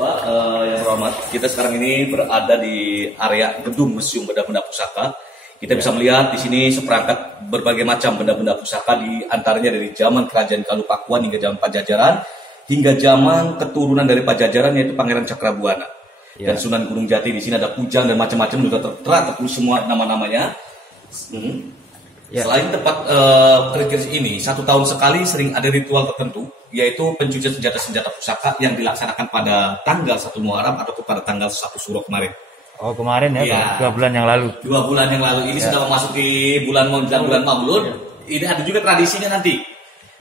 Bapak-bapak yang terhormat, kita sekarang ini berada di area gedung Museum Benda-Benda Pusaka. Kita bisa melihat di sini seperangkat berbagai macam benda-benda pusaka, di antaranya dari zaman Kerajaan Kalupakuan hingga zaman Pajajaran, hingga zaman keturunan dari Pajajaran yaitu Pangeran Cakrabuana. Dan Sunan Gunung Jati, di sini ada Kujang dan macam-macam, juga tertulis semua nama-namanya. Selain tempat kerikil ini, 1 tahun sekali sering ada ritual tertentu, yaitu pencucian senjata-senjata pusaka yang dilaksanakan pada tanggal 1 Muharram ataupun pada tanggal 1 Suro kemarin. Oh, kemarin ya, 2 bulan yang lalu. 2 bulan yang lalu, ini sudah memasuki bulan Maulud. Ini ada juga tradisinya nanti.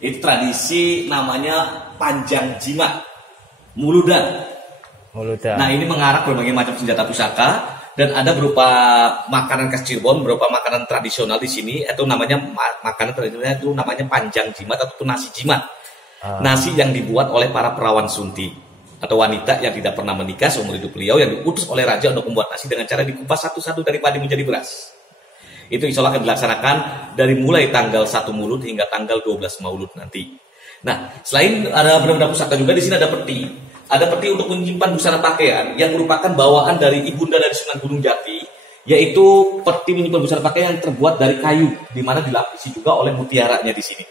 Itu tradisi namanya Panjang Jimat, Muludan. Nah, ini mengarak berbagai macam senjata pusaka. Dan ada berupa makanan khas Cirebon, berupa makanan tradisional di sini. Itu namanya makanan tradisional itu namanya panjang jimat ataupun nasi jimat. Nasi yang dibuat oleh para perawan sunti atau wanita yang tidak pernah menikah seumur hidup beliau, yang diutus oleh raja untuk membuat nasi dengan cara dikupas satu-satu dari padi menjadi beras. Itu insya Allah akan dilaksanakan dari mulai tanggal 1 Mulud hingga tanggal 12 Maulud nanti. Nah, selain ada benda-benda pusaka juga di sini ada peti. Ada peti untuk menyimpan busana pakaian yang merupakan bawaan dari ibunda dari Sunan Gunung Jati, yaitu peti menyimpan busana pakaian yang terbuat dari kayu, di mana dilapisi juga oleh mutiaranya di sini.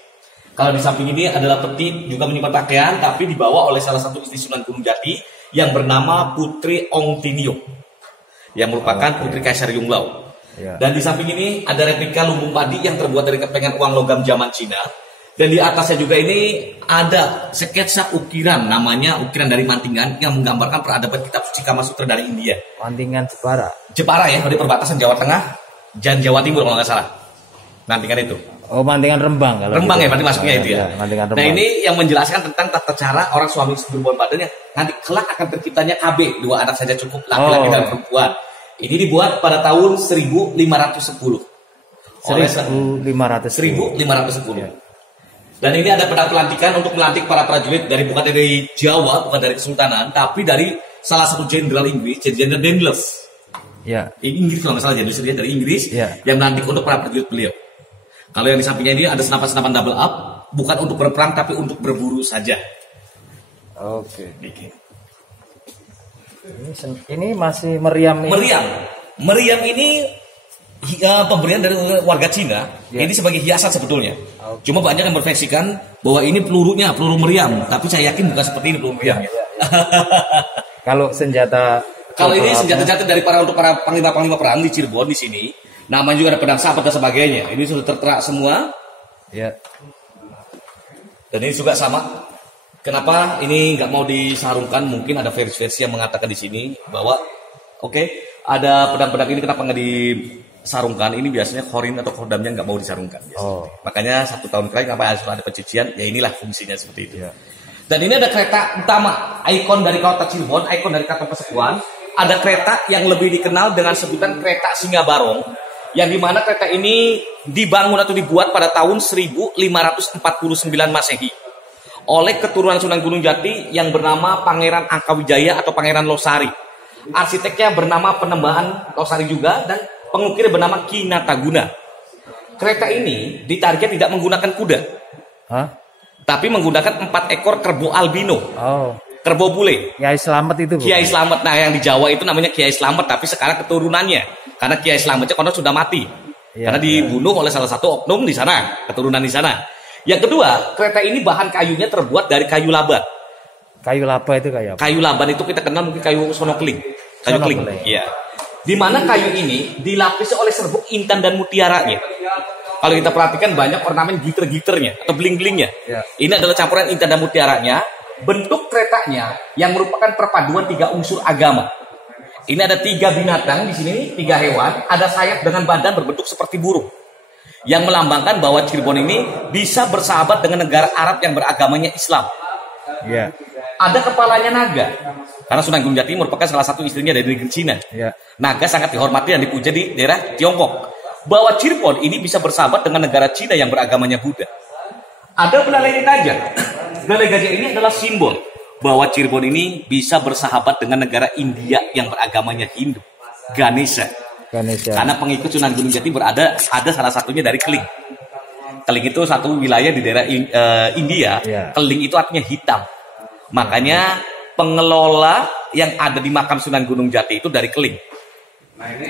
Kalau di samping ini adalah peti juga menyimpan pakaian, tapi dibawa oleh salah satu istri Sunan Gunung Jati yang bernama Putri Ong Tinio, yang merupakan putri Kaisar Yunglau. Dan di samping ini ada replika lumbung padi yang terbuat dari kepengan uang logam zaman Cina. Dan di atasnya juga ini ada sketsa ukiran, namanya ukiran dari Mantingan, yang menggambarkan peradaban kitab suci Kama Sutra dari India. Mantingan Jepara. Jepara ya, di perbatasan Jawa Tengah dan Jawa Timur kalau nggak salah. Mantingan itu. Oh, Mantingan Rembang. Kalau Rembang gitu. Ya, berarti masuknya itu ya. Nah, ini yang menjelaskan tentang tata cara orang suami istri berhubungan badannya. Nanti kelak akan terciptanya KB, 2 anak saja cukup, laki-laki dan perempuan. Ini dibuat pada tahun 1510. 1510. Ya. Dan ini ada pedang pelantikan untuk melantik para prajurit bukan dari Jawa, bukan dari Kesultanan, tapi dari salah satu jenderal Inggris, Jenderal Daniels. Ya. Ini Inggris kalau nggak salah, jenderal dari Inggris yang melantik untuk para prajurit beliau. Kalau yang di sampingnya ini ada senapan-senapan double up, bukan untuk berperang tapi untuk berburu saja. Oke. Ini masih meriam. Meriam ini pemberian dari warga Cina. Ini sebagai hiasan sebetulnya. Cuma banyak yang berversikan bahwa ini peluru meriam, tapi saya yakin bukan seperti ini peluru meriam. Kalau ini senjata dari para panglima perang di Cirebon di sini, namanya juga ada pedang sahabat dan sebagainya. Ini sudah tertera semua. Ya. Dan ini juga sama. Kenapa ini nggak mau disarungkan? Mungkin ada versi yang mengatakan di sini bahwa ada pedang-pedang ini kenapa nggak disarungkan? Ini biasanya khorin atau khodamnya nggak mau disarungkan. Makanya 1 tahun terakhir kenapa harus ada pencucian? Ya inilah fungsinya seperti itu. Dan ini ada kereta utama, ikon dari Kota Cirebon, ikon dari Keraton Pasepuan. Ada kereta yang lebih dikenal dengan sebutan kereta Singa Barong, yang dimana kereta ini dibangun atau dibuat pada tahun 1549 Masehi oleh keturunan Sunan Gunung Jati yang bernama Pangeran Angkawijaya atau Pangeran Losari. Arsiteknya bernama Penembahan Losari juga, dan pengukirnya bernama Ki Nataguna. Kereta ini ditariknya tidak menggunakan kuda, tapi menggunakan 4 ekor kerbau albino. Kerbau bule. Kiai Slamet itu. Kiai Slamet. Nah, yang di Jawa itu namanya Kiai Slamet, tapi sekarang keturunannya. Karena Kiai Slametnya konon sudah mati. Karena dibunuh oleh salah satu oknum di sana, keturunan di sana. Yang kedua, kereta ini bahan kayunya terbuat dari kayu laban. Kayu laba itu kayu apa? Kayu laban itu kita kenal mungkin kayu sonokeling. Kayu keling. Iya. Di mana kayu ini dilapisi oleh serbuk intan dan mutiaranya. Kalau kita perhatikan banyak ornamen glitter-glitternya atau bling-blingnya. Ini adalah campuran intan dan mutiaranya. Bentuk keretanya yang merupakan perpaduan 3 unsur agama. Ini ada 3 binatang di sini, 3 hewan. Ada sayap dengan badan berbentuk seperti burung, yang melambangkan bahwa Cirebon ini bisa bersahabat dengan negara Arab yang beragamanya Islam. Ada kepalanya naga, karena Sunan Gunung Jati merupakan salah satu istrinya dari negeri Cina. Naga sangat dihormati dan dipuja di daerah Tiongkok. Bahwa Cirebon ini bisa bersahabat dengan negara Cina yang beragamanya Buddha. Ada belalai gajah. Belalai gajah ini adalah simbol bahwa Cirebon ini bisa bersahabat dengan negara India yang beragamanya Hindu, Ganesha. Karena pengikut Sunan Gunung Jati ada salah satunya dari Keling. Keling itu satu wilayah di daerah India. Keling itu artinya hitam. Makanya pengelola yang ada di makam Sunan Gunung Jati itu dari Keling.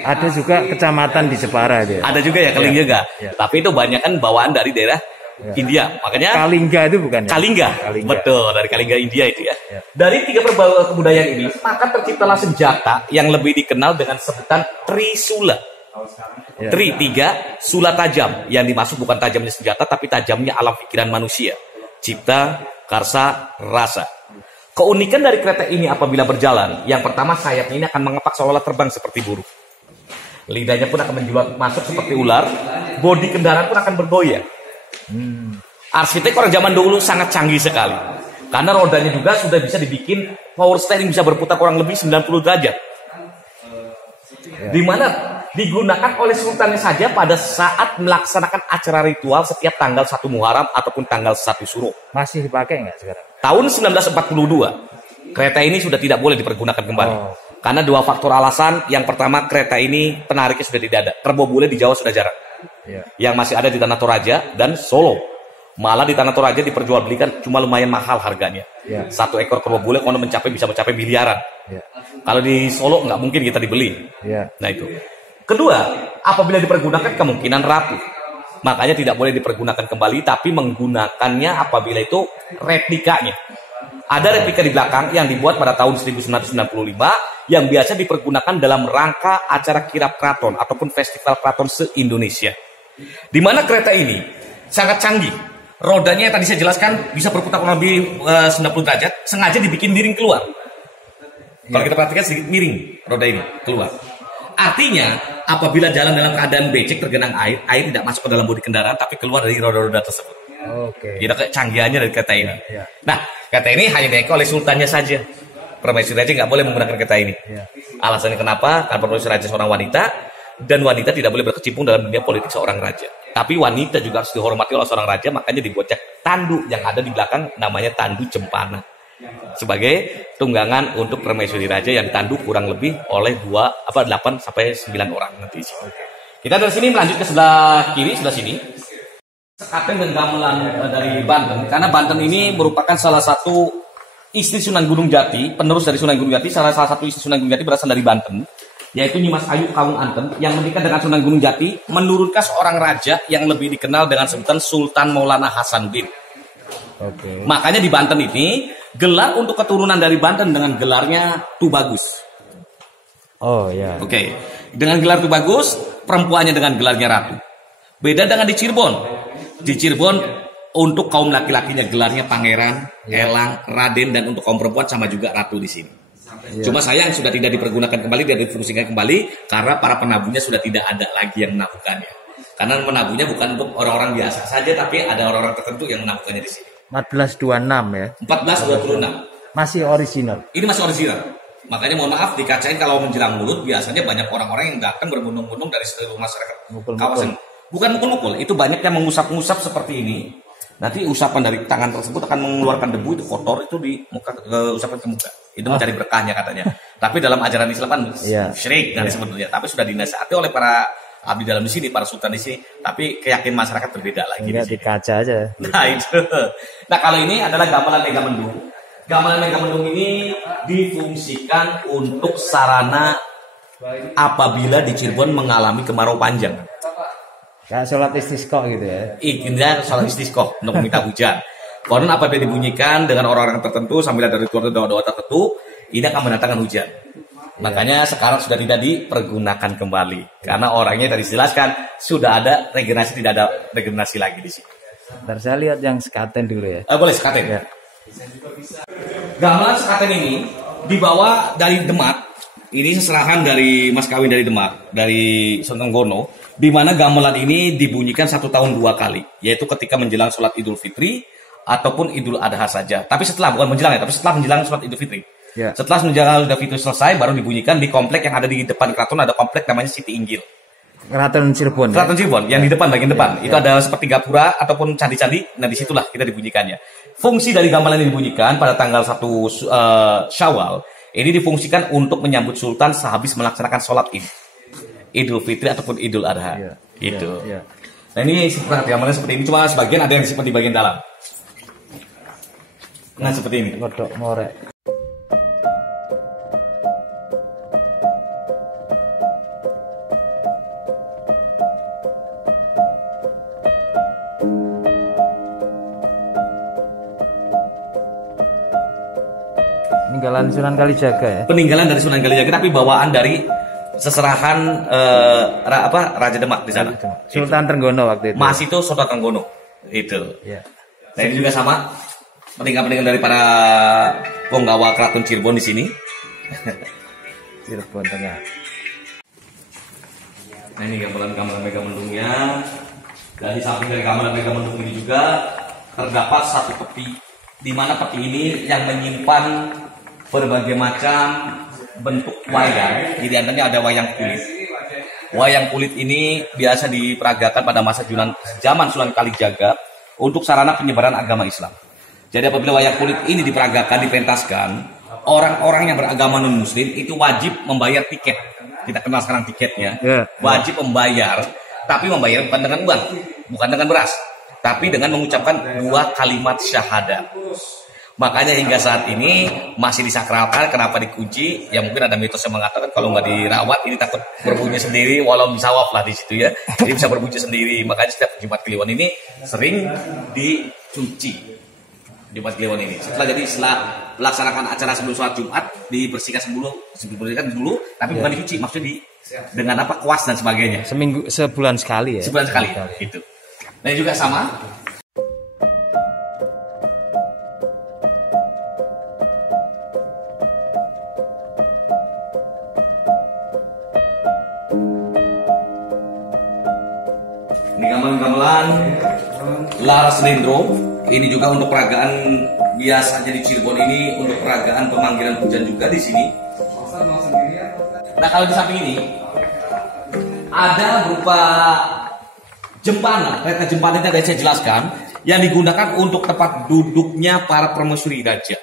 Ada juga kecamatan di Jepara dia. Ada juga ya Keling juga. Ya. Tapi itu banyak kan bawaan dari daerah India. Makanya Kalingga itu bukan ya? Kalingga. Betul, dari Kalingga India itu ya. Dari tiga kebudayaan ini, maka terciptalah senjata yang lebih dikenal dengan sebutan Trisula. Tri, tiga, sula tajam. Yang dimaksud bukan tajamnya senjata, tapi tajamnya alam pikiran manusia. Cipta, karsa, rasa. Keunikan dari kereta ini apabila berjalan, yang pertama sayapnya ini akan mengepak seolah terbang seperti burung. Lidahnya pun akan menjulat masuk seperti ular. Bodi kendaraan pun akan bergoyang. Arsitek orang zaman dulu sangat canggih sekali. Karena rodanya juga sudah bisa dibikin power steering bisa berputar kurang lebih 90 derajat. Di mana digunakan oleh sultannya saja pada saat melaksanakan acara ritual setiap tanggal 1 Muharram ataupun tanggal 1 Syuro. Masih dipakai nggak sekarang? Tahun 1942, kereta ini sudah tidak boleh dipergunakan kembali. Karena dua faktor alasan. Yang pertama, kereta ini penariknya sudah tidak ada. Kerbau bule di Jawa sudah jarang. Yang masih ada di Tanah Toraja dan Solo. Malah di Tanah Toraja diperjualbelikan cuma lumayan mahal harganya. Satu ekor kerbau bule konon bisa mencapai miliaran. Kalau di Solo nggak mungkin kita dibeli. Nah itu. Kedua, apabila dipergunakan kemungkinan rapuh. Makanya tidak boleh dipergunakan kembali, tapi menggunakannya apabila itu replikanya. Ada replika di belakang yang dibuat pada tahun 1995 yang biasa dipergunakan dalam rangka acara kirap keraton ataupun festival keraton se-Indonesia. Di mana kereta ini sangat canggih. Rodanya yang tadi saya jelaskan bisa berputar kurang lebih 90 derajat, sengaja dibikin miring keluar. Kalau kita perhatikan sedikit miring roda ini keluar. Artinya apabila jalan dalam keadaan becek tergenang air tidak masuk ke dalam bodi kendaraan tapi keluar dari roda-roda tersebut. Itu kecanggihannya dari kereta ini. Nah, kereta ini hanya dinaiki oleh sultannya saja. Permaisuri Raja nggak boleh menggunakan kereta ini. Alasannya kenapa? Karena Permaisuri Raja seorang wanita dan wanita tidak boleh berkecimpung dalam dunia politik seorang raja. Tapi wanita juga harus dihormati oleh seorang raja, makanya dibuatnya tandu yang ada di belakang namanya tandu cempana. Sebagai tunggangan untuk Permaisuri Raja yang ditandu kurang lebih oleh 8 sampai 9 orang nanti. Kita dari sini melanjut ke sebelah kiri, sebelah sini. Sekaten dan gamelan dari Banten, karena Banten ini merupakan salah satu istri Sunan Gunung Jati, penerus dari Sunan Gunung Jati. Salah satu istri Sunan Gunung Jati berasal dari Banten, yaitu Nyi Mas Ayu Kawung Anten, yang menikah dengan Sunan Gunung Jati, menurunkan seorang raja yang lebih dikenal dengan sebutan Sultan Maulana Hasanuddin. Makanya di Banten ini, gelar untuk keturunan dari Banten dengan gelarnya Tubagus. Dengan gelar Tubagus, perempuannya dengan gelarnya Ratu. Beda dengan di Cirebon. Di Cirebon untuk kaum laki-lakinya gelarnya Pangeran, Elang, Raden, dan untuk kaum perempuan sama juga Ratu di sini. Cuma sayang sudah tidak dipergunakan kembali, tidak difungsikan kembali karena para penabuhnya sudah tidak ada lagi yang menabuhkannya. Karena menabuhnya bukan untuk orang-orang biasa saja, tapi ada orang-orang tertentu yang menabuhkannya di sini. 1426 ya. 1426. Masih original. Ini masih original. Makanya mohon maaf dikacain kalau menjelang mulut biasanya banyak orang-orang yang datang berbondong-bondong dari seluruh masyarakat kawasan. Bukan mukul-mukul, itu banyak yang mengusap-ngusap seperti ini. Nanti usapan dari tangan tersebut akan mengeluarkan debu itu kotor itu di muka, usapan ke muka. Itu mencari berkahnya katanya. Tapi dalam ajaran Islam kan syirik sebetulnya. Tapi sudah dinasihati oleh para abdi dalam di sini, para sultan di sini. Tapi keyakinan masyarakat berbeda lagi. Enggak di kaca aja. Nah itu. Nah kalau ini adalah gamelan Megamendung. Gamelan Megamendung ini difungsikan untuk sarana apabila di Cirebon mengalami kemarau panjang. Kayak sholat istisqa gitu ya. Intinya sholat istisqa untuk meminta hujan. Konon apabila dibunyikan dengan orang-orang tertentu sambil ada ritual doa-doa tertentu, ini akan mendatangkan hujan. Makanya sekarang sudah tidak dipergunakan kembali karena orangnya tadi dijelaskan sudah ada regenerasi, tidak ada regenerasi lagi di sini. Ntar saya lihat yang sekaten dulu ya. Boleh sekaten. Gamelan sekaten ini dibawa dari Demak. Ini seserahan dari mas kawin dari Demak, dari Sononggono, di mana gamelan ini dibunyikan 1 tahun 2 kali, yaitu ketika menjelang sholat Idul Fitri ataupun Idul Adha saja. Tapi setelah, bukan menjelang ya, tapi setelah menjelang sholat Idul Fitri. Setelah menjelang Idul Fitri selesai, baru dibunyikan di komplek yang ada di depan keraton, ada komplek namanya Siti Inggil. Keraton Cirebon. Keraton Cirebon, yang di depan, bagian depan. Itu ada seperti gapura ataupun candi-candi, nah disitulah kita dibunyikannya. Fungsi dari gamelan yang dibunyikan pada tanggal 1 Syawal, ini difungsikan untuk menyambut Sultan sehabis melaksanakan sholat Idul Fitri ataupun Idul Adha. Itu. Nah ini seperti gamelan seperti ini, cuma sebagian ada yang disimpan di bagian dalam. Nah seperti ini. Kodok ngorek. Peninggalan Sunan Kalijaga ya. Peninggalan dari Sunan Kalijaga, tapi bawaan dari seserahan Raja Demak di sana. Sultan Trenggono waktu itu. Mas itu Sultan Trenggono itu. Ya. Nah ini juga sama peninggalan dari para penggawa Keraton Cirebon di sini. Cirebon Tengah. Nah ini gambaran megamendungnya. Dan di samping dari gambaran megamendung ini juga terdapat satu peti, di mana peti ini yang menyimpan berbagai macam bentuk wayang. Di antaranya ada wayang kulit. Wayang kulit ini biasa diperagakan pada masa zaman Sunan Kalijaga untuk sarana penyebaran agama Islam. Jadi apabila wayang kulit ini diperagakan, dipentaskan, orang-orang yang beragama non-muslim itu wajib membayar tiket. Kita kenal sekarang tiketnya. Wajib membayar, tapi membayar bukan dengan uang, bukan dengan beras, tapi dengan mengucapkan 2 kalimat syahadat. Makanya hingga saat ini masih disakralkan. Kenapa dikunci? Ya mungkin ada mitos yang mengatakan kalau nggak dirawat ini takut berbunyi sendiri, walau bisa waf lah di situ ya. Jadi bisa berbunyi sendiri. Makanya setiap Jumat Kliwon ini sering dicuci. Jumat Kliwon ini. Setelah melaksanakan acara sebelum sholat Jumat dibersihkan dulu, tapi bukan dicuci, maksudnya dengan apa, kuas dan sebagainya. Sebulan sekali ya. Sebulan sekali. Gitu. Nah juga sama. Ini gamelan Laras Lendro. Ini juga untuk peragaan biasanya di Cirebon ini untuk peragaan pemanggilan hujan juga di sini. Nah kalau di samping ini ada berupa jempana, kereta jempana yang tadi saya jelaskan yang digunakan untuk tempat duduknya para permaisuri raja.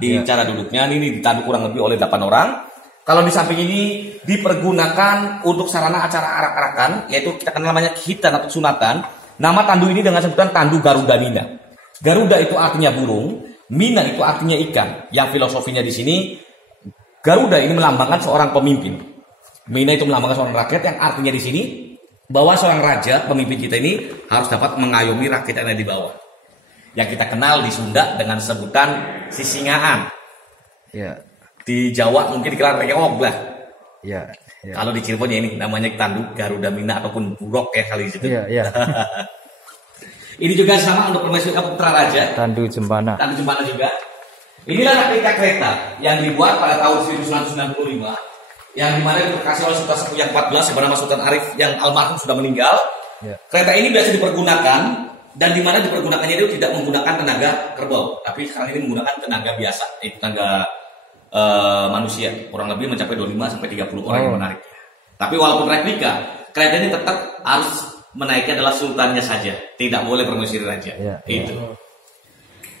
Di cara duduknya ini ditanduk kurang lebih oleh 8 orang. Kalau di samping ini dipergunakan untuk sarana acara arak-arakan, yaitu kita kenal namanya khitan atau sunatan. Nama tandu ini dengan sebutan tandu Garuda Mina. Garuda itu artinya burung, Mina itu artinya ikan. Yang filosofinya di sini, Garuda ini melambangkan seorang pemimpin. Mina itu melambangkan seorang rakyat, yang artinya di sini bahwa seorang raja, pemimpin kita ini harus dapat mengayomi rakyat yang ada di bawah. Yang kita kenal di Sunda dengan sebutan sisingaan. Ya. Di Jawa mungkin dikenal reog lah. Ya. Kalau di Cirebon ya ini namanya tandu Garuda Mina ataupun buruk ya kali itu. Ya. Ini juga sama untuk permaisuri putra raja. Tandu Jempana. Tandu Jempana juga. Inilah replika kereta yang dibuat pada tahun 1995, yang dimana dikasih oleh Sultan Sepuh yang 14 yang bernama Sultan Arif yang almarhum sudah meninggal. Ya. Kereta ini biasa dipergunakan, dan dimana dipergunakannya itu tidak menggunakan tenaga kerbau, tapi sekarang ini menggunakan tenaga biasa, tenaga manusia. Kurang lebih mencapai 25-30 orang yang menarik. Tapi walaupun replika, kereta ini tetap harus menaiknya adalah sultannya saja, tidak boleh permaisuri raja. Itu.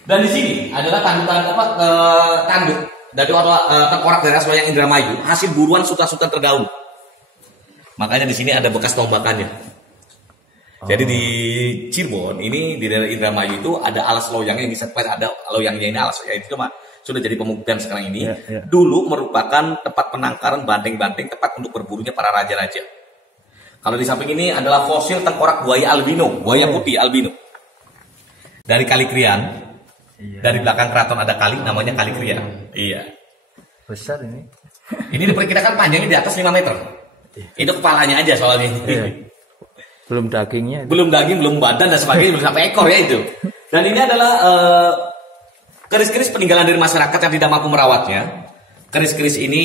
Dan di sini adalah tanduk dari tengkorak dari Aswayang Indramayu, hasil buruan sultan-sultan terdahulu. Makanya di sini ada bekas tombakannya. Jadi di Cirebon ini di daerah Indramayu itu ada alas loyangnya yang bisa ada loyangnya ini, alas loyang itu mah sudah jadi pembuktian sekarang ini. Dulu merupakan tempat penangkaran banteng-banteng, tempat untuk berburunya para raja-raja. Kalau di samping ini adalah fosil tengkorak buaya albino, buaya putih albino. Dari Kali Krian. Dari belakang keraton ada kali, namanya Kali Krian. Iya. Besar ini. Ini diperkirakan panjangnya di atas 5 meter. Itu kepalanya aja soalnya. Belum dagingnya. Belum daging, belum badan dan sebagainya, belum sampai ekor ya itu. Dan ini adalah keris-keris peninggalan dari masyarakat yang tidak mampu merawatnya. Keris-keris ini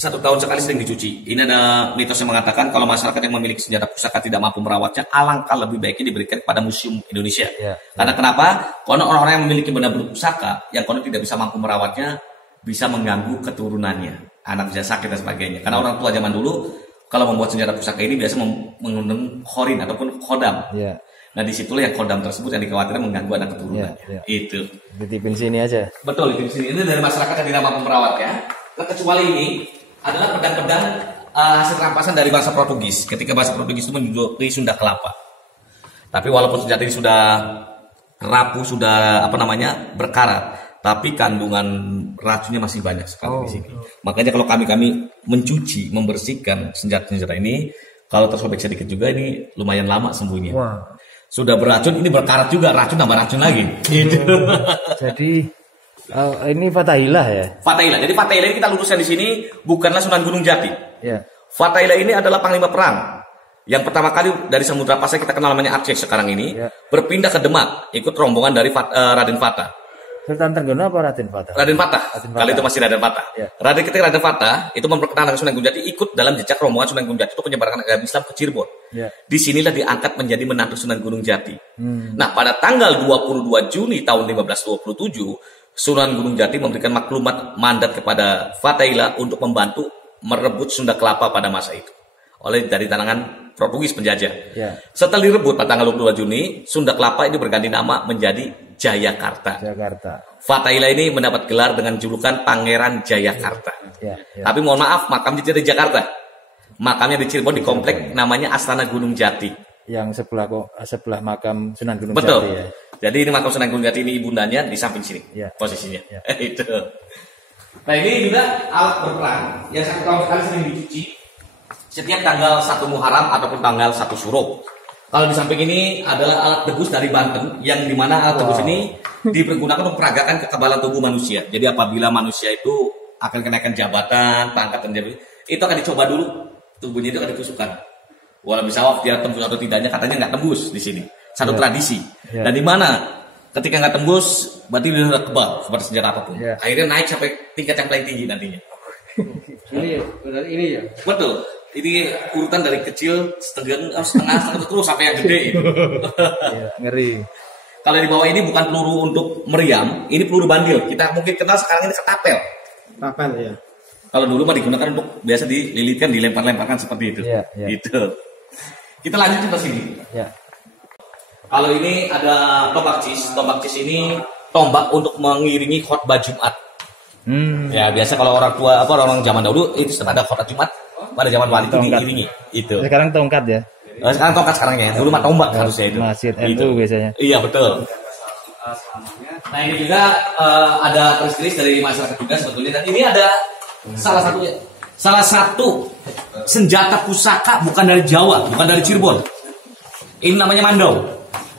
1 tahun sekali sering dicuci. Ini ada mitos yang mengatakan kalau masyarakat yang memiliki senjata pusaka tidak mampu merawatnya, alangkah lebih baiknya diberikan kepada Museum Indonesia. Karena kenapa? Karena orang-orang yang memiliki benda pusaka yang konon tidak bisa mampu merawatnya bisa mengganggu keturunannya, anak bisa sakit dan sebagainya. Karena orang tua zaman dulu kalau membuat senjata pusaka ini biasa mengundang khorin ataupun kodam. Nah disitulah yang kodam tersebut yang dikhawatirkan mengganggu anak keturunannya. Itu. Ditipin sini aja. Betul, ditipin sini. Ini dari masyarakat yang tidak mampu merawatnya. Kecuali ini adalah pedang-pedang hasil rampasan dari bangsa Portugis ketika bangsa Portugis itu menduduki Sunda Kelapa. Tapi walaupun senjata ini sudah rapuh, sudah berkarat, tapi kandungan racunnya masih banyak sekali di sini. Makanya kalau kami mencuci, membersihkan senjata-senjata ini, kalau tersobek sedikit juga ini lumayan lama sembuhnya. Sudah beracun, ini berkarat juga, racun tambah racun lagi. Gitu. Jadi Ini Fathaillah ya. Fathaillah. Jadi Fathaillah ini kita luruskan di sini bukanlah Sunan Gunung Jati. Ya. Fathaillah ini adalah panglima perang yang pertama kali dari Samudra Pasai, kita kenal namanya Aceh sekarang ini, berpindah ke Demak ikut rombongan dari Raden Fatah. Sultan Trenggono apa Raden Fatah? Raden Fatah. Kali itu masih Raden Fatah. Ya. Raden Fatah itu memperkenalkan Sunan Gunung Jati, ikut dalam jejak rombongan Sunan Gunung Jati itu penyebaran agama Islam ke Cirebon. Ya. Disinilah diangkat menjadi menantu Sunan Gunung Jati. Nah, pada tanggal 22 Juni tahun 1527, Sunan Gunung Jati memberikan maklumat mandat kepada Fathaillah untuk membantu merebut Sunda Kelapa pada masa itu oleh dari tangan Portugis penjajah. Ya. Setelah direbut pada tanggal 22 Juni, Sunda Kelapa ini berganti nama menjadi Jayakarta. Fathaillah ini mendapat gelar dengan julukan Pangeran Jayakarta. Ya. Tapi mohon maaf, makamnya tidak di Jakarta. Makamnya di Cirebon di komplek namanya Astana Gunung Jati. Yang sebelah makam Sunan Gunung Betul. Jati ya. Jadi ini makam Sunan Gunung Jati, ini ibundanya di samping sini posisinya. Itu. Nah, ini juga alat berperang yang 1 tahun sekali sering dicuci setiap tanggal 1 Muharram ataupun tanggal 1 Syuro. Kalau di samping ini adalah alat debus dari Banten, yang dimana alat debus ini dipergunakan untuk peragakan kekebalan tubuh manusia. Jadi apabila manusia itu akan kenaikan jabatan, pangkat dan jabatan, itu akan dicoba dulu, tubuhnya itu akan ditusukkan. Walau bisa dia tembus atau tidaknya, katanya nggak tembus di sini. Satu tradisi. Dan di mana ketika nggak tembus, berarti dia udah kebal seperti senjata apapun. Akhirnya naik sampai tingkat yang paling tinggi nantinya. Ini ya. Betul. Ini urutan dari kecil setengah terus sampai yang gede. Ngeri. Kalau di bawah ini bukan peluru untuk meriam, ini peluru bandil. Kita mungkin kenal sekarang ini ketapel. Tapel ya. Kalau dulu mah digunakan untuk biasa dililitkan, dilempar-lemparkan seperti itu. Gitu. Kita lanjut ke sini. Kalau ini ada tombak cis. Tombak cis ini tombak untuk mengiringi khotbah Jumat. Ya biasa kalau orang tua orang zaman dahulu itu sudah ada khotbah Jumat. Pada zaman wali itu diiringi. Itu. Sekarang tongkat ya. Sekarang tongkat sekarangnya. Dulu mah tombak harusnya itu. Masjid NU biasanya. Iya betul. Nah ini juga ada tulis dari masyarakat juga sebetulnya. Dan ini ada salah satu senjata pusaka bukan dari Jawa, bukan dari Cirebon. Ini namanya mandau.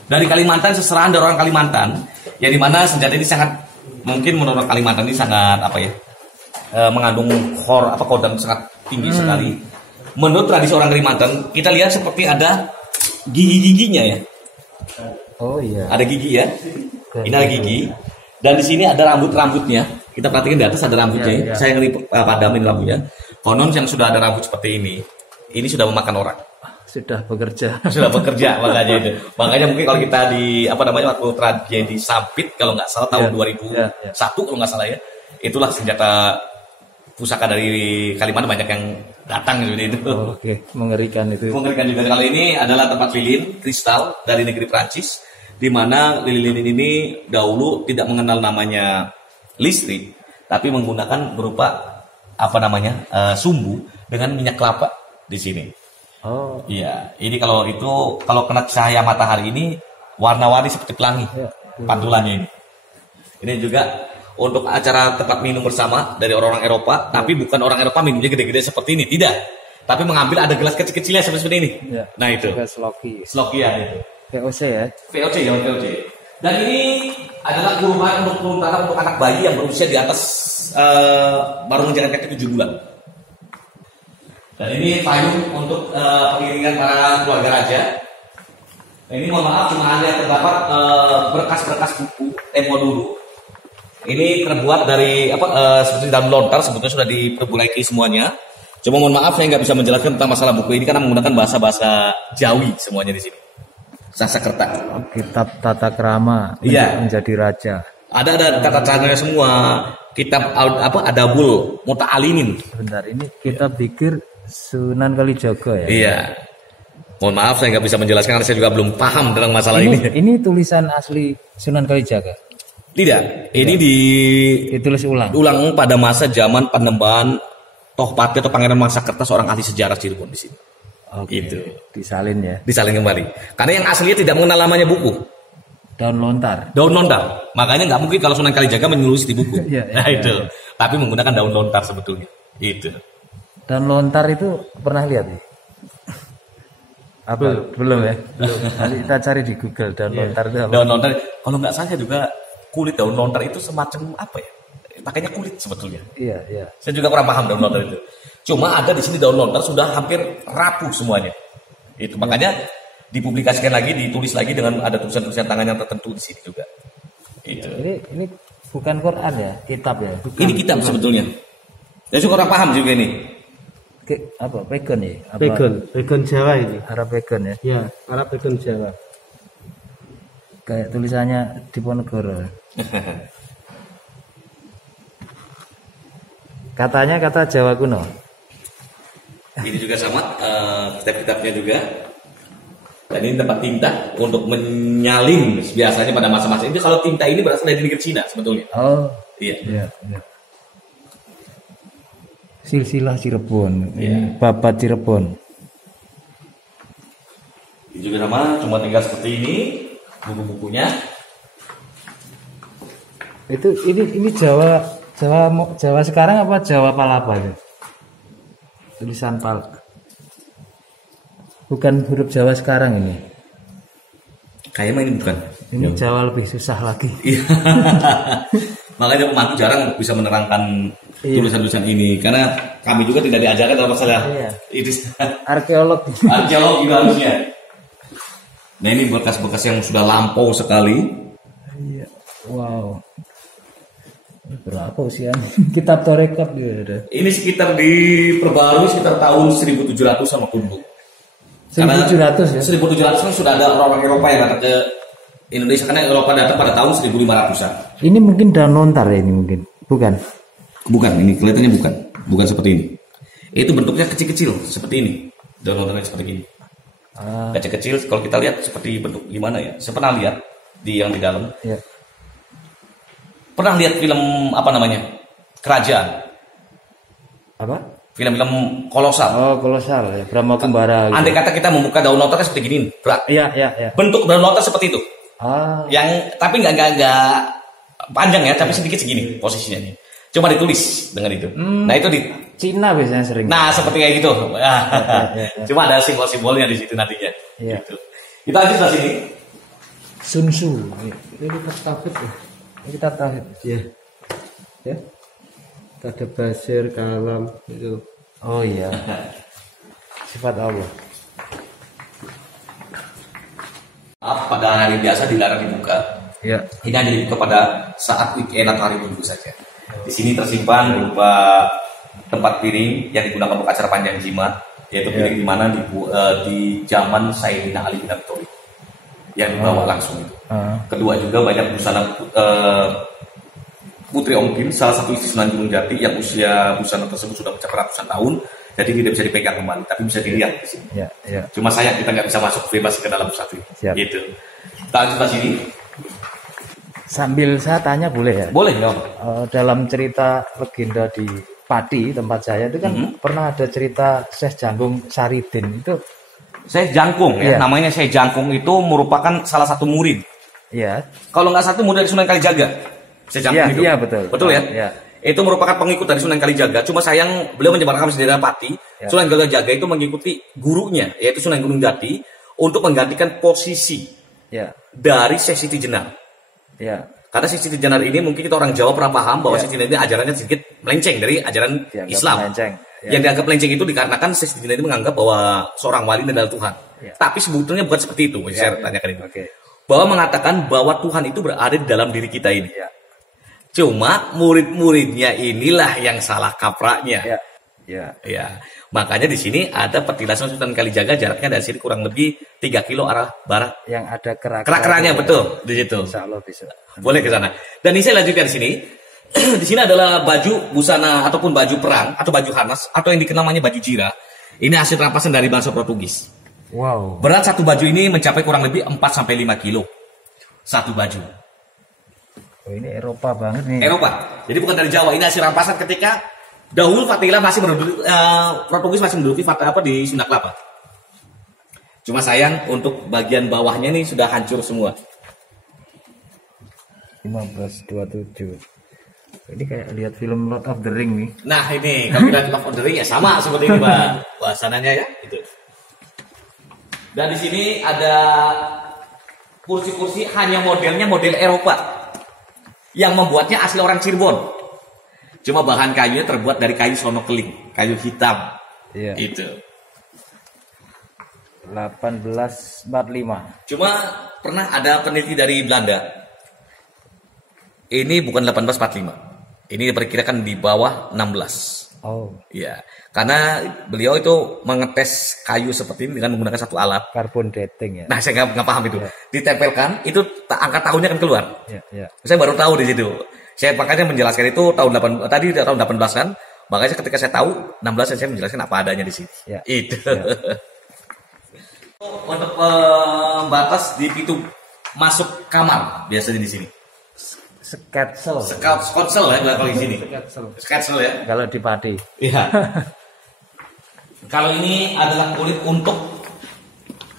Dari Kalimantan, seserahan dari orang Kalimantan. Yang dimana senjata ini sangat mungkin menurut Kalimantan ini sangat mengandung kodam sangat tinggi sekali. Menurut tradisi orang Kalimantan, kita lihat seperti ada gigi-giginya ya. Oh iya. Ada gigi ya. Ini ada gigi. Dan di sini ada rambut-rambutnya. Kita perhatikan di atas ada rambutnya. Saya padamin rambutnya. Konon yang sudah ada rambut seperti ini sudah memakan orang. Sudah bekerja. Makanya itu. Makanya mungkin kalau kita waktu tragedi Sampit kalau nggak salah tahun 2001 kalau nggak salah ya. Itulah senjata pusaka dari Kalimantan banyak yang datang gitu itu. Oke, mengerikan itu. Mengerikan juga. Kali ini adalah tempat lilin kristal dari negeri Prancis, di mana lilin ini dahulu tidak mengenal namanya listrik, tapi menggunakan berupa sumbu dengan minyak kelapa di sini. Oh. Iya, ini kalau kena cahaya matahari ini warna-warni seperti pelangi pantulannya ini. Ini juga untuk acara tempat minum bersama dari orang-orang Eropa, tapi bukan orang Eropa minumnya gede-gede seperti ini, tidak. Tapi mengambil ada gelas kecil-kecilnya seperti ini. Nah itu. Sloki ya itu. VOC ya. VOC. Dan ini adalah kurban untuk anak bayi yang berusia di atas baru menjalankan kaki 7 bulan. Dan ini payung untuk pengiringan para keluarga raja. Nah, ini mohon maaf cuma hanya terdapat berkas-berkas buku tempo dulu. Ini terbuat dari seperti dalam lontar, sebetulnya sudah diperbaiki semuanya. Cuma mohon maaf saya nggak bisa menjelaskan tentang masalah buku ini karena menggunakan bahasa Jawi semuanya di sini. Sanskerta. Kitab tata krama menjadi raja. Ada tata caranya semua. Kitab Adabul Muta'alimin. Sebentar, ini kitab zikir Sunan Kalijaga ya. Iya. Mohon maaf saya nggak bisa menjelaskan karena saya juga belum paham tentang masalah ini. Ini tulisan asli Sunan Kalijaga. Tidak, ini ditulis ulang pada masa zaman Panembahan Tohpati atau Pangeran Mangsakerta, seorang ahli sejarah Cirebon di sini. Itu disalin ya. Disalin kembali. Karena yang aslinya tidak mengenal namanya buku. Daun lontar. Makanya nggak mungkin kalau Sunan Kalijaga menulis di buku. Itu. Tapi menggunakan daun lontar sebetulnya. Itu. Daun lontar itu pernah lihat ya? Belum ya. Belum. Nanti kita cari di Google daun lontar itu apa? Daun lontar. Kalau nggak salah juga kulit daun lontar itu semacam apa ya? Pakainya kulit sebetulnya. Iya, iya. Saya juga kurang paham daun lontar itu. Cuma ada di sini daun lontar sudah hampir rapuh semuanya. Itu makanya dipublikasikan lagi, ditulis lagi dengan ada tulisan-tulisan tangan yang tertentu di sini juga. Itu. Ini bukan Quran ya, kitab ya. Bukan. Ini kitab sebetulnya. Saya juga kurang paham juga ini. Apa pagan ya? Pagan Jawa ini. Arab pagan ya. Ya, Arab pagan Jawa. Kayak tulisannya Diponegoro. Katanya kata Jawa kuno. Ini juga sama kitab-kitabnya juga. Dan ini tempat tinta untuk menyalin biasanya pada masa-masa ini. Kalau tinta ini berasal dari negeri Cina sebetulnya. Oh, iya. Iya, iya. Silsilah Cirebon, Iya. Babat Cirebon. Ini juga sama, cuma tinggal seperti ini buku-bukunya. Ini Jawa sekarang apa Jawa Palapa itu? Tulisan Palak. Bukan huruf Jawa sekarang ini. Kayaknya ini bukan. Ini Jawa lebih susah lagi. Iya. Makanya pemangku jarang bisa menerangkan tulisan-tulisan ini karena kami juga tidak diajarkan dalam masalah itu Arkeolog juga harusnya. Nah ini bekas-bekas yang sudah lampau sekali. Iya. Wow. Berapa usianya? Kitab Torekot juga ada. Ini sekitar diperbarui sekitar tahun 1700 sama Kundu. 1700 ya? 1700 kan sudah ada orang-orang Eropa yang datang ke Indonesia karena Eropa datang pada tahun 1500-an. Ini mungkin daun lontar ya ini mungkin, bukan? Bukan, ini kelihatannya bukan seperti ini. Itu bentuknya kecil-kecil seperti ini. Daun lontarnya seperti ini. Kecil-kecil kalau kita lihat seperti bentuk gimana ya? Saya pernah lihat yang di dalam. Ya. Pernah lihat film apa namanya? Kerajaan. Apa? Film-film kolosal. Oh, kolosal ya, Brahma Kumbara. Gitu. Andai kata kita membuka daun lontar kan seperti gini, Bra. Iya. Bentuk daun lontar seperti itu. Yang tapi nggak panjang ya, tapi sedikit segini posisinya nih. Cuma ditulis dengan itu. Nah itu di Cina biasanya sering. Nah seperti kayak gitu. Ya. Cuma ada simbol-simbolnya di situ nantinya. Ya. Gitu. Kita lanjut ke sini. Sun Tzu. Ini kitab tauhid ya. Ini kitab tauhid. Ya. Ya. Ada basir, kalam itu. Oh iya. Sifat Allah. Pada hari biasa dilarang dibuka. Ya. Ini hanya dibuka pada saat weekend atau hari Minggu saja. Di sini tersimpan berupa tempat piring yang digunakan untuk acara panjang jimat, yaitu piring di mana di zaman Sayyidina Ali bin Abi Thalib yang dibawa langsung itu. Kedua juga banyak busana Putri Ongkin, salah satu istri Sunan Gunung Jati yang usia busana tersebut sudah mencapai ratusan tahun, jadi tidak bisa dipegang kembali, tapi bisa dilihat di sini. Ya. Cuma sayang kita nggak bisa masuk bebas ke dalam pusat ini. Gitu. Kita lanjut ke sini. Sambil saya tanya boleh ya? Boleh ya. Dalam cerita legenda di Pati tempat saya itu kan pernah ada cerita Syekh Jangkung Saridin itu. Syekh Jangkung ya, namanya Syekh Jangkung itu merupakan salah satu murid. Iya. Kalau nggak satu murid dari Sunan Kalijaga. Syekh Jangkung itu. Iya betul. Betul ya? Iya. Itu merupakan pengikut dari Sunan Kalijaga. Cuma sayang beliau menyebarkan bendera Pati. Sunan Kalijaga itu mengikuti gurunya yaitu Sunan Gunung Jati untuk menggantikan posisi dari Syekh Siti Jenar. Ya. Karena Syekh Siti Jenar ini mungkin kita orang Jawa pernah paham bahwa Syekh Siti Jenar ini ajarannya sedikit melenceng dari ajaran Islam. Yang dianggap melenceng itu dikarenakan Syekh Siti Jenar itu menganggap bahwa seorang wali adalah Tuhan. Tapi sebetulnya bukan seperti itu. Saya tanyakan itu. Bahwa mengatakan bahwa Tuhan itu berada di dalam diri kita ini. Cuma murid-muridnya inilah yang salah kapraknya. Ya. Makanya di sini ada petilasan Sunan Kalijaga, jaraknya dari sini kurang lebih 3 kilo arah barat. Yang ada kerak-keraknya betul di situ. Insya Allah bisa. Boleh ke sana. Dan ini saya lanjutkan di sini. Di sini adalah baju busana ataupun baju perang atau baju harnas atau yang dikenal namanya baju jira. Ini hasil rampasan dari bangsa Portugis. Wow. Berat satu baju ini mencapai kurang lebih 4 sampai 5 kilo. Satu baju. Oh, ini Eropa banget nih. Eropa. Jadi bukan dari Jawa. Ini hasil rampasan ketika dahulu Fatila masih menduduki Portugis masih menduduki di Sunda Kelapa. Cuma sayang untuk bagian bawahnya nih sudah hancur semua. 1527. Ini kayak lihat film Lord of the Ring nih. Nah ini kalau kita Lord of the Ring ya sama seperti ini Pak. Bahasannya ya itu. Dan di sini ada kursi-kursi hanya modelnya model Eropa. Yang membuatnya asli orang Cirebon. Cuma bahan kayunya terbuat dari kayu sono keling, kayu hitam. Iya. Itu. 1845. Cuma pernah ada peneliti dari Belanda. Ini bukan 1845. Ini diperkirakan di bawah 16. Oh, Iya, karena beliau itu mengetes kayu seperti ini dengan menggunakan satu alat. carbon dating ya. Nah, saya nggak paham itu. Ditempelkan, itu angka tahunnya akan keluar. Iya, iya. Saya baru tahu di situ. Saya makanya menjelaskan itu tahun 18 kan. Makanya ketika saya tahu 16 saya menjelaskan apa adanya di sini. Ya. Itu. Ya. Untuk pembatas di pintu masuk kamar biasanya di sini. Sketsel. Sketsel ya kalau di sini. Sketsel ya. Kalau di Pati. Iya. Kalau ini adalah kulit untuk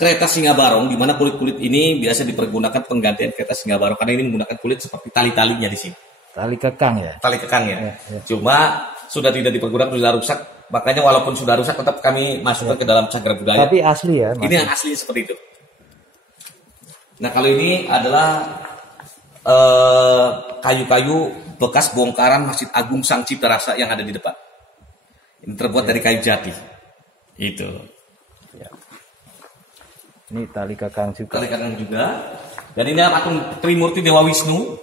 kereta Singa Barong, di mana kulit-kulit ini biasa dipergunakan penggantian kereta Singa Barong karena ini menggunakan kulit seperti tali-talinya di sini. Tali kekang ya. Tali kekang ya. Ya. Cuma sudah tidak dipergunakan, sudah rusak. Makanya walaupun sudah rusak tetap kami masukkan ke dalam cagar budaya. Tapi asli ya. Ini yang asli seperti itu. Nah, kalau ini adalah kayu-kayu bekas bongkaran Masjid Agung Sang Cipta Rasa yang ada di depan. Ini terbuat dari kayu jati. Itu. Ya. Ini tali kekang juga. Tali kekang juga. Dan ini patung Trimurti Dewa Wisnu.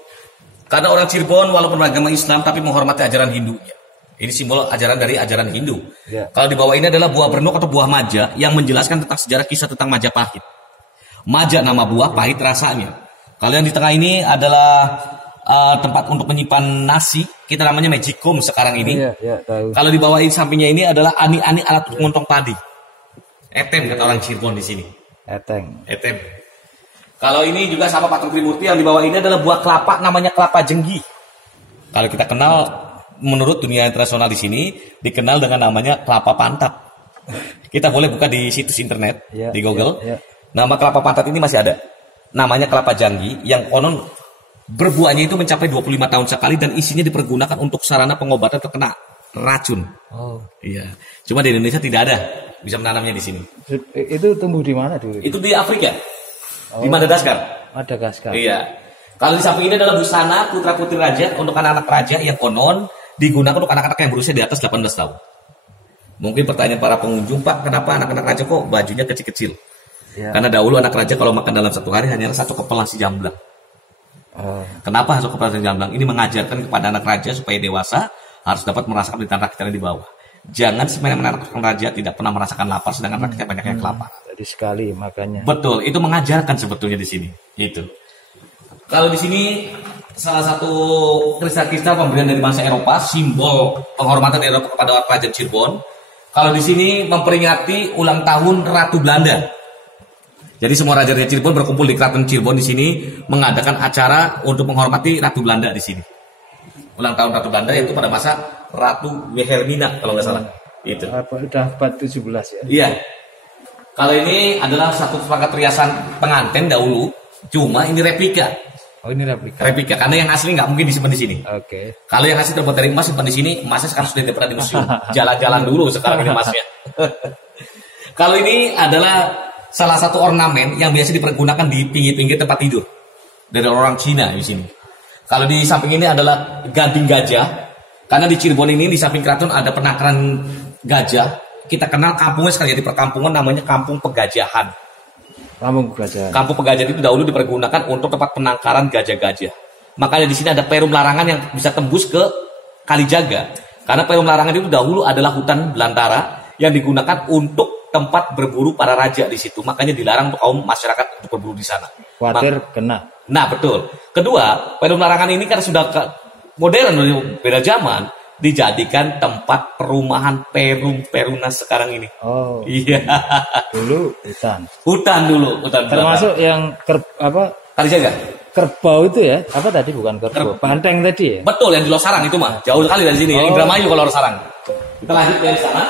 Karena orang Cirebon walaupun beragama Islam tapi menghormati ajaran Hindunya. Ini simbol ajaran dari ajaran Hindu. Ya. Kalau di bawah ini adalah buah bernuk atau buah maja yang menjelaskan tentang sejarah kisah tentang Majapahit. Maja nama buah, pahit rasanya. Kalau yang di tengah ini adalah tempat untuk menyimpan nasi. Kita namanya magicom sekarang ini. Iya, iya, tahu. Kalau di bawah ini sampingnya ini adalah ani-ani alat untuk ngontong padi. Etem kata orang Cirebon di sini. Eteng. Etem. Kalau ini juga sama patung Trimurti yang di bawah ini adalah buah kelapa namanya kelapa jenggi. Kalau kita kenal menurut dunia internasional di sini dikenal dengan namanya kelapa pantat. Kita boleh buka di situs internet Ya, di Google. ya, ya. Nama kelapa pantat ini masih ada. Namanya kelapa janggi yang konon berbuahnya itu mencapai 25 tahun sekali dan isinya dipergunakan untuk sarana pengobatan terkena racun. Oh. Iya. Cuma di Indonesia tidak ada bisa menanamnya di sini. Itu tumbuh di mana dulu? Itu di Afrika. Oh. Di Madagaskar. Madagaskar. Iya. Kalau di samping ini adalah busana putra-putri raja untuk anak-anak raja yang konon digunakan untuk anak-anak yang berusia di atas 18 tahun. Mungkin pertanyaan para pengunjung, Pak, kenapa anak-anak raja kok bajunya kecil-kecil? Ya. Karena dahulu anak raja kalau makan dalam satu hari hanya satu kepala nasi jamblang. Oh. Kenapa satu kepala nasi jamblang? Ini mengajarkan kepada anak raja supaya dewasa harus dapat merasakan penderitaan rakyatnya di bawah. Jangan semena-mena anak raja tidak pernah merasakan lapar sedangkan rakyatnya banyak yang kelaparan. Jadi sekali makanya. Betul, itu mengajarkan sebetulnya di sini. Itu. Kalau di sini salah satu kristal-kristal pemberian dari bangsa Eropa, simbol penghormatan Eropa kepada kerajaan Cirebon. Kalau di sini memperingati ulang tahun Ratu Belanda. Jadi semua raja-raja Cirebon berkumpul di Keraton Cirebon di sini mengadakan acara untuk menghormati Ratu Belanda di sini. Ulang tahun Ratu Belanda yaitu pada masa Ratu Wilhelmina kalau nggak salah. Itu. Apa udah abad 17 ya? Iya. Kalau ini adalah satu perangkat perhiasan pengantin dahulu, cuma ini replika. Oh, ini replika. Replika karena yang asli nggak mungkin disimpan di sini. Oke. Kalau yang asli terbuat dari emas simpan di sini, emasnya sekarang sudah tidak pernah di museum. Jalan-jalan dulu sekarang ini emasnya. Kalau ini adalah salah satu ornamen yang biasa dipergunakan di pinggir-pinggir tempat tidur dari orang Cina di sini. Kalau di samping ini adalah gading gajah, karena di Cirebon ini di samping keraton ada penangkaran gajah. Kita kenal kampungnya sekali di perkampungan namanya Kampung Pegajahan. Kampung Pegajahan. Kampung Pegajahan itu dahulu dipergunakan untuk tempat penangkaran gajah-gajah. Makanya di sini ada perum larangan yang bisa tembus ke Kalijaga. Karena perum larangan itu dahulu adalah hutan belantara yang digunakan untuk tempat berburu para raja di situ. Makanya dilarang untuk kaum masyarakat untuk berburu di sana. Khawatir kena. Nah, betul. Kedua, perum larangan ini kan sudah modern, beda zaman, dijadikan tempat perumahan perum-perumnas sekarang ini. Oh. Iya. Dulu hutan. Hutan dulu, hutan Termasuk yang Kalijaga. kerbau itu ya? Apa tadi bukan kerbau? Banteng tadi ya? Betul, yang di Losarang itu mah. Jauh sekali dari sini. Oh. Indramayu kalau Losarang. Kita lanjut dari sana.